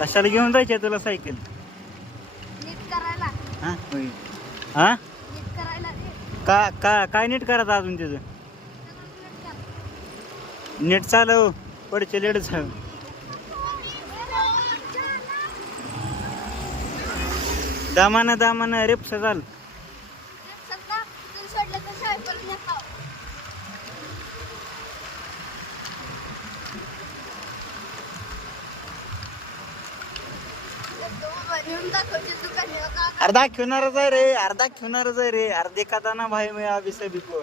कशाला घेऊन जायचे तुला सायकल? नीट करायला. हा होय. हा नीट करायला रे. का का काय नीट करत अजून त्याचं? नीट कर. नीट चालव पडचे लेडच दामानं रेपस चाल. सध्या तू सोडलं तर शाळेपर्यंत येतो. बनवून दाखवते दुकान हे का? अर्धा खेळणारच आहे रे, अर्धा खेळणारच आहे रे. अर्धे खाताना भाई मैं अभी सभी को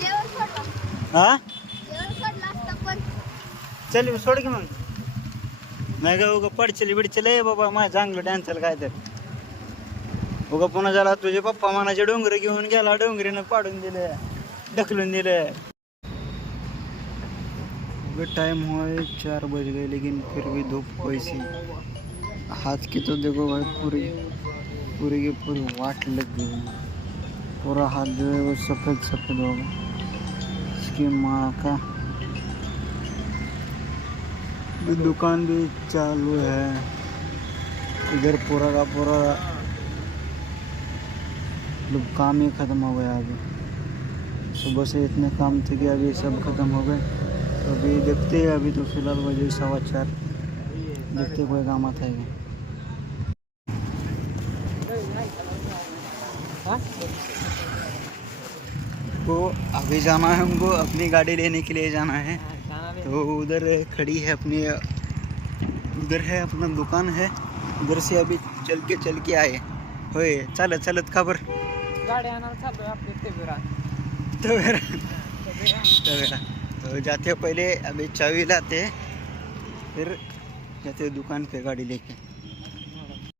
जेवण सोडलं. हा जेवण सोडलं असतं पण चल सोड की मग. नाही का उगा पडचली बिडचले बाबा माझ्या चांगलं डान्सला काय तर उगा पुन्हा झाला तुझे पप्पा मनाचे डोंगर घेऊन गेला, डोंगरीनं पाडून दिले, ढकलून दिले. टाइम हुआ 4 बज गए लेकिन फिर भी धूप वैसी. हाथ की तो देखो भाई पूरी पूरी की पूरी वाट लग गई. पूरा हाथ जो है वो सफ़ेद सफ़ेद हो गया. इसकी माँ का दुकान भी चालू है. इधर पूरा का पूरा मतलब काम ही ख़त्म हो गया. अभी सुबह से इतने काम थे कि अभी सब ख़त्म हो गए. तो अभी देखते हैं. अभी तो फिलहाल बजे 4:15. देखते कोई काम आता है क्या. तो अभी जाना है हमको, अपनी गाड़ी लेने के लिए जाना है. तो उधर खड़ी है अपनी, उधर है अपना दुकान है. उधर से अभी चल के आए. होय चालत चालत का बर गाडी आणायला चाललोय आपले तवेरा. तो जाते पहले अभी चाबी लाते फिर जाते दुकान पे गाड़ी लेके.